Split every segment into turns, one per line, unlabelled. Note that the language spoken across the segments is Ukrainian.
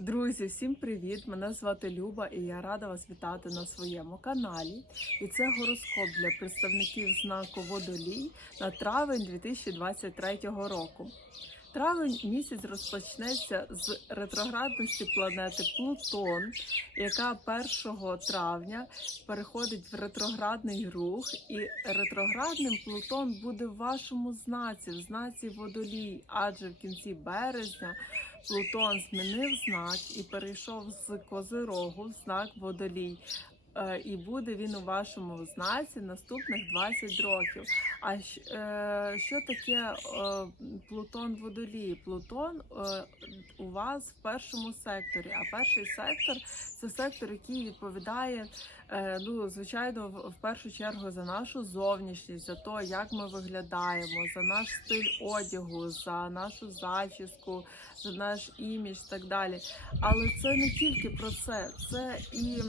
Друзі, всім привіт! Мене звати Люба і я рада вас вітати на своєму каналі. І це гороскоп для представників знаку Водолій на травень 2023 року. Травень місяць розпочнеться з ретроградності планети Плутон, яка 1 травня переходить в ретроградний рух, і ретроградним Плутон буде в вашому знаці, в знаці Водолій, адже в кінці березня Плутон змінив знак і перейшов з Козирогу в знак Водолій. Е, І буде він у вашому знаці наступних 20 років. А е, що таке е, Плутон Водолій? Плутон у вас в першому секторі. А перший сектор це сектор, який відповідає, ну звичайно, в першу чергу за нашу зовнішність, за те, як ми виглядаємо, за наш стиль одягу, за нашу зачіску, за наш імідж і так далі. Але це не тільки про це, це і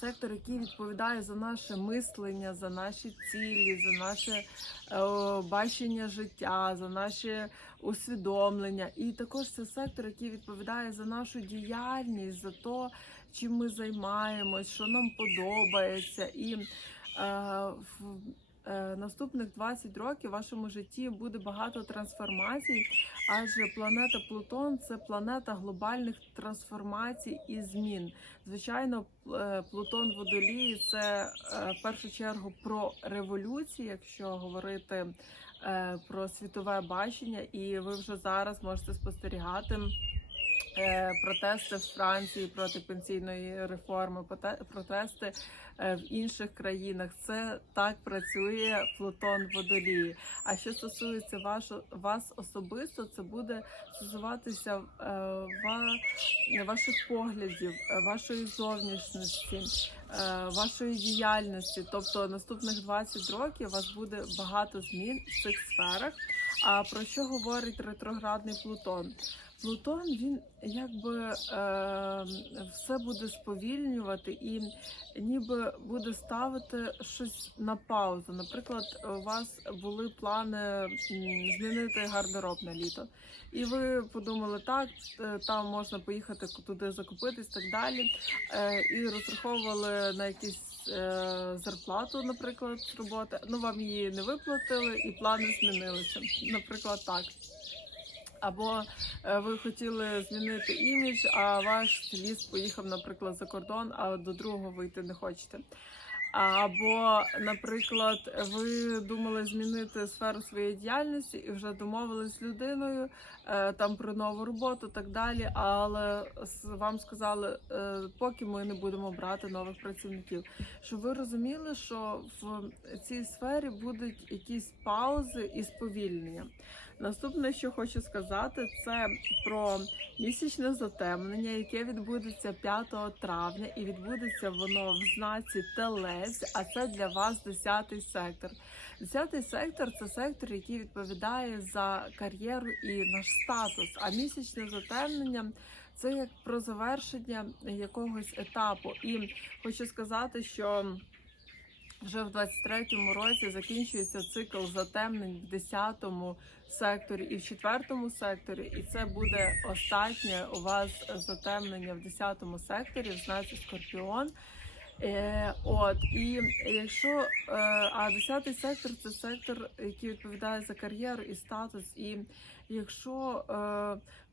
сектор, який відповідає за наше мислення, за наші цілі, за наше е, бачення життя, за наше усвідомлення. І також це сектор, який відповідає за нашу діяльність, за те, чим ми займаємось, що нам подобається. І е, наступних 20 років в вашому житті буде багато трансформацій, адже планета Плутон це планета глобальних трансформацій і змін. Звичайно, е, Плутон водолії це е, в першу чергу про революцію, якщо говорити е, про світове бачення, і ви вже зараз можете спостерігати. Е, Протести в Франції проти пенсійної реформи, протести е, в інших країнах. Це так працює Плутон водолії. А що стосується вашо, вас особисто, це буде стосуватися е, ваших поглядів, вашої зовнішності, вашої діяльності. Тобто наступних 20 років у вас буде багато змін в цих сферах. А про що говорить ретроградний Плутон? Плутон він якби е, все буде сповільнювати і ніби буде ставити щось на паузу. Наприклад, у вас були плани змінити гардероб на літо, і ви подумали, так е, там можна поїхати туди закупитись, так далі, е, і розраховували на якісь е, зарплату, наприклад, з роботи. Ну вам її не виплатили, і плани змінилися. Наприклад, так. Або е, ви хотіли змінити імідж, а ваш стиліст поїхав, наприклад, за кордон, а до другого вийти не хочете. Або, наприклад, ви думали змінити сферу своєї діяльності і вже домовились з людиною там про нову роботу, так далі. Але вам сказали, е, поки ми не будемо брати нових працівників, щоб ви розуміли, що в цій сфері будуть якісь паузи і сповільнення. Наступне, що хочу сказати, це про місячне затемнення, яке відбудеться 5 травня, і відбудеться воно в знаці Телець, а це для вас 10 сектор. 10 сектор це сектор, який відповідає за кар'єру і наш статус. А місячне затемнення це як про завершення якогось етапу. І хочу сказати, що вже в 23-му році закінчується цикл затемнень в 10-му секторі і в 4-му секторі, і це буде останнє у вас затемнення в 10-му секторі в знаці Скорпіон. Е, от і якщо е, а 10-й сектор це сектор, який відповідає за кар'єру і статус. І якщо е,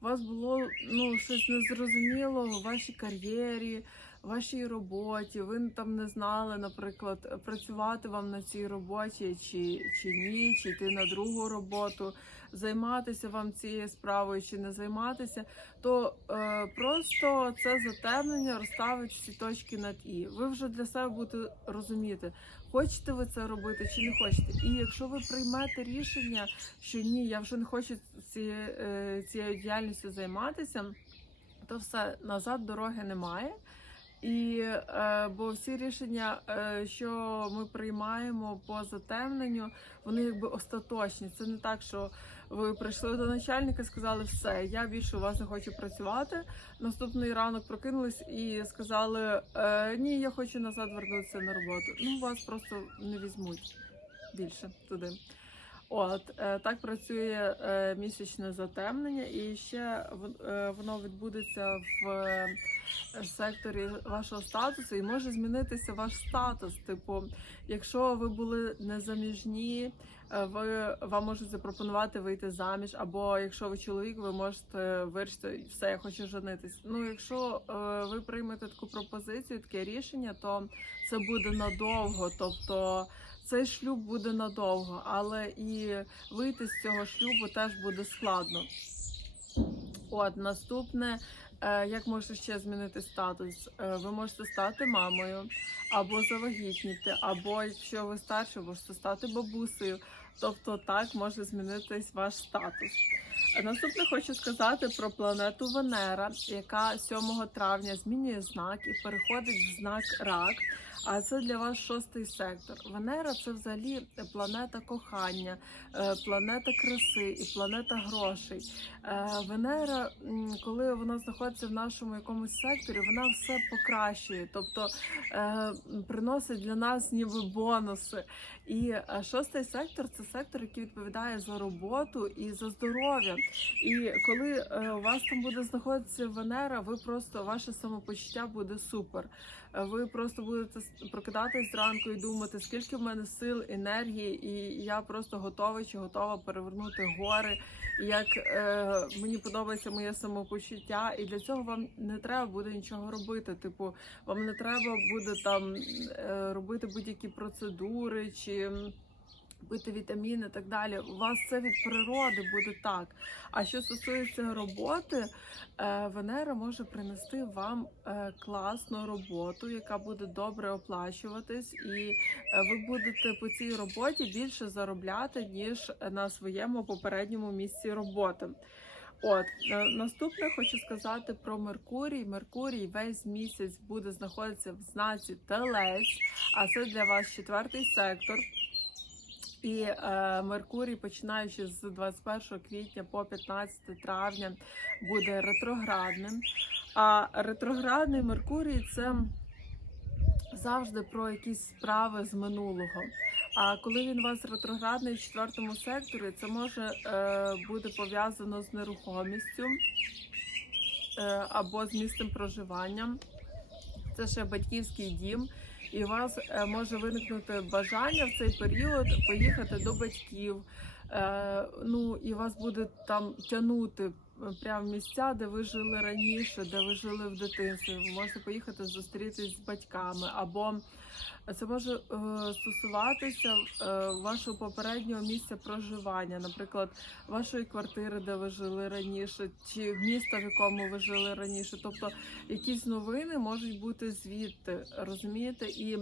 вас було ну щось незрозуміло у вашій кар'єрі, вашій роботі, ви там не знали, наприклад, працювати вам на цій роботі чи, чи ні, чи йти на другу роботу, займатися вам цією справою чи не займатися, то е, просто це затемнення розставить всі точки над і. Ви вже для себе будете розуміти, хочете ви це робити чи не хочете. І якщо ви приймете рішення, що ні, я вже не хочу цією, е, цією діяльністю займатися, то все назад дороги немає. І е, бо всі рішення, е, що ми приймаємо по затемненню, вони якби остаточні. Це не так, що ви прийшли до начальника, сказали, все, я більше у вас не хочу працювати. Наступний ранок прокинулись і сказали, е, ні, я хочу назад вернутися на роботу. Ну, вас просто не візьмуть більше туди. От е, так працює е, місячне затемнення, і ще е, воно відбудеться в секторі вашого статусу, і може змінитися ваш статус. Типу, якщо ви були незаміжні, ви вам можуть запропонувати вийти заміж, або якщо ви чоловік, ви можете вирішити все, я хочу женитись. Ну, якщо ви приймете таку пропозицію, таке рішення, то це буде надовго, тобто. Цей шлюб буде надовго, але і вийти з цього шлюбу теж буде складно. От наступне, е, як може ще змінити статус? Е, Ви можете стати мамою, або завагітніти, або якщо ви старші, можете стати бабусею. Тобто так може змінитись ваш статус. Наступне хочу сказати про планету Венера, яка 7 травня змінює знак і переходить в знак рак. А це для вас шостий сектор. Венера це взагалі планета кохання, е, планета краси і планета грошей. Е, Венера, коли вона знаходиться в нашому якомусь секторі, вона все покращує, тобто е, приносить для нас ніби бонуси. І шостий сектор це сектор, який відповідає за роботу і за здоров'я. І коли у вас там буде знаходитися Венера, ви просто ваше самопочуття буде супер. Ви просто будете прокидатись зранку і думати, скільки в мене сил, енергії, і я просто готова чи готова перевернути гори. І як е, мені подобається моє самопочуття, і для цього вам не треба буде нічого робити. Типу, вам не треба буде там е, робити будь-які процедури чи. Пити вітаміни і так далі. У вас це від природи буде так. А що стосується роботи, е, Венера може принести вам е, класну роботу, яка буде добре оплачуватись, і е, ви будете по цій роботі більше заробляти, ніж на своєму попередньому місці роботи. От наступне хочу сказати про Меркурій. Меркурій весь місяць буде знаходитися в знаці Телець, а це для вас четвертий сектор. І е, Меркурій, починаючи з 21 квітня по 15 травня, буде ретроградним. А ретроградний Меркурій це завжди про якісь справи з минулого. А коли він у вас ретроградний в четвертому секторі, це може е, бути пов'язано з нерухомістю е, або з місцем проживання. Це ще батьківський дім. І у вас е, може виникнути бажання в цей період поїхати до батьків. Е, ну і вас буде там тягнути прямо місця, де ви жили раніше, де ви жили в дитинстві. Ви можете поїхати зустрітись з батьками, або це може е, стосуватися е, вашого попереднього місця проживання, наприклад, вашої квартири, де ви жили раніше, чи міста, в якому ви жили раніше. Тобто якісь новини можуть бути звідти, розумієте? І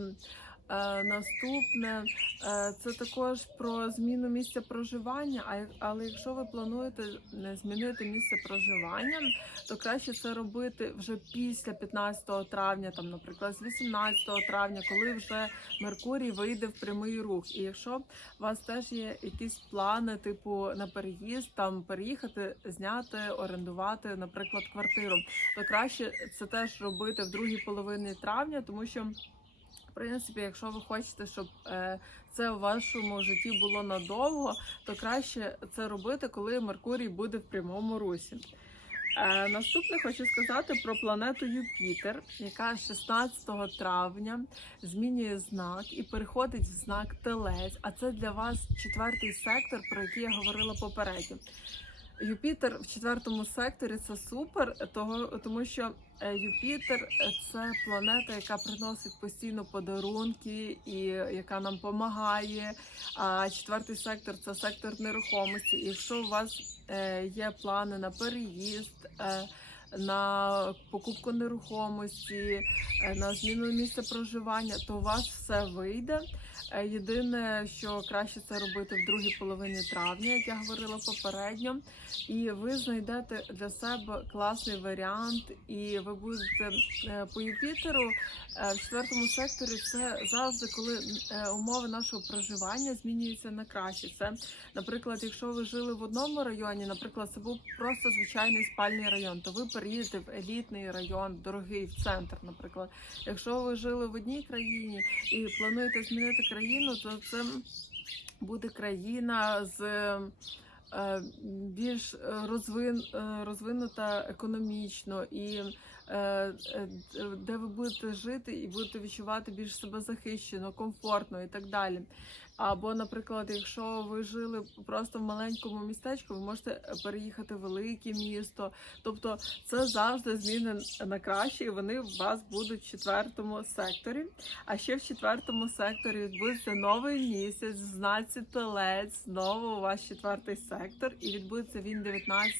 наступне е, це також про зміну місця проживання. Але якщо ви плануєте не змінити місце проживання, то краще це робити вже після 15 травня, там, наприклад, з 18 травня, коли вже Меркурій вийде в прямий рух. І якщо у вас теж є якісь плани, типу на переїзд, там переїхати, зняти, орендувати, наприклад, квартиру, то краще це теж робити в другій половині травня, тому що. Принципі, якщо ви хочете, щоб е, це у вашому житті було надовго, то краще це робити, коли Меркурій буде в прямому русі. Е, наступне хочу сказати про планету Юпітер, яка 16 травня змінює знак і переходить в знак Телець. А це для вас четвертий сектор, про який я говорила попередньо. Юпітер в четвертому секторі це супер, того тому що е, Юпітер це планета, яка приносить постійно подарунки і яка нам допомагає. А четвертий сектор це сектор нерухомості. І якщо у вас е, є плани на переїзд, е, на покупку нерухомості, на зміну місця проживання, то у вас все вийде. Е, Єдине, що краще це робити в другій половині травня, як я говорила попередньо, і ви знайдете для себе класний варіант, і ви будете е, по Юпітеру е, в четвертому секторі. Це завжди, коли умови нашого проживання змінюються на краще. Це, наприклад, якщо ви жили в одному районі, наприклад, це був просто звичайний спальний район, то ви переїдете в елітний район, дорогий в центр, наприклад. Якщо ви жили в одній країні і плануєте змінити країну, то це буде країна з е, більш розвин, е, розвинута економічно і е, де ви будете жити і будете відчувати більш себе захищено, комфортно і так далі. Або, наприклад, якщо ви жили просто в маленькому містечку, ви можете переїхати в велике місто. Тобто це завжди зміни на краще, і вони у вас будуть в четвертому секторі. А ще в четвертому секторі відбудеться новий місяць, в знаці телець, знову у вас четвертий сектор, і відбудеться він 19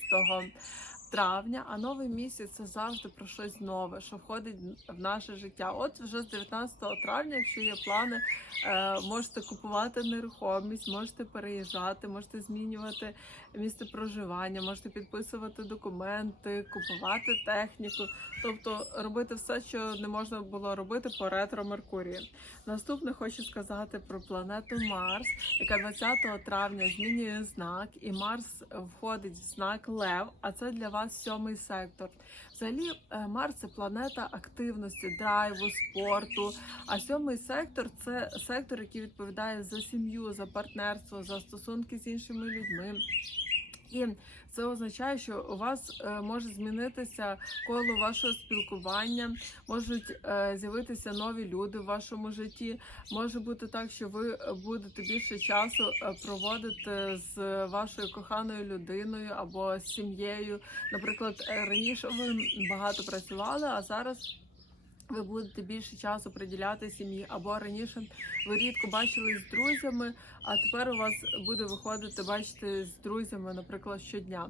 травня. А новий місяць це завжди про щось нове, що входить в наше життя. От вже з 19 травня, якщо є плани, е, можете купувати нерухомість, можете переїжджати, можете змінювати місце проживання, можете підписувати документи, купувати техніку, тобто робити все, що не можна було робити по ретро Меркурію. Наступне хочу сказати про планету Марс, яка 20 травня змінює знак, і Марс входить в знак Лев. А це для вас сьомий сектор. Взагалі, е, Марс це планета активності, драйву, спорту. А сьомий сектор це сектор, який відповідає за сім'ю, за партнерство, за стосунки з іншими людьми. І це означає, що у вас е, може змінитися коло вашого спілкування, можуть е, з'явитися нові люди в вашому житті. Може бути так, що ви будете більше часу е, проводити з вашою коханою людиною або з сім'єю. Наприклад, раніше ви багато працювали, а зараз. Ви будете більше часу приділяти сім'ї, або раніше ви рідко бачились з друзями, а тепер у вас буде виходити бачити з друзями, наприклад, щодня.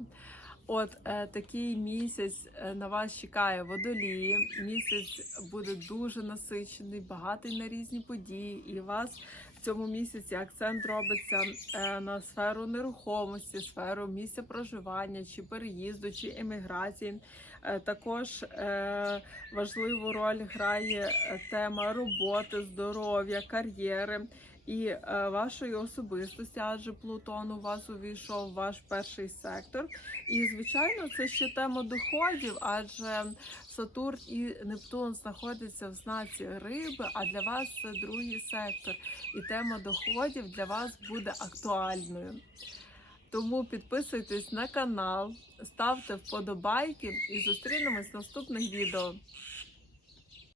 От е, такий місяць е, на вас чекає водолії. Місяць буде дуже насичений, багатий на різні події, і у вас в цьому місяці акцент робиться е, на сферу нерухомості, сферу місця проживання, чи переїзду, чи еміграції. Е, також е, важливу роль грає е, тема роботи, здоров'я, кар'єри і вашої особистості, адже Плутон у вас увійшов в ваш перший сектор. І звичайно, це ще тема доходів, адже Сатурн і Нептун знаходяться в знаці риби, а для вас це другий сектор. І тема доходів для вас буде актуальною. Тому підписуйтесь на канал, ставте вподобайки і зустрінемось в наступних відео.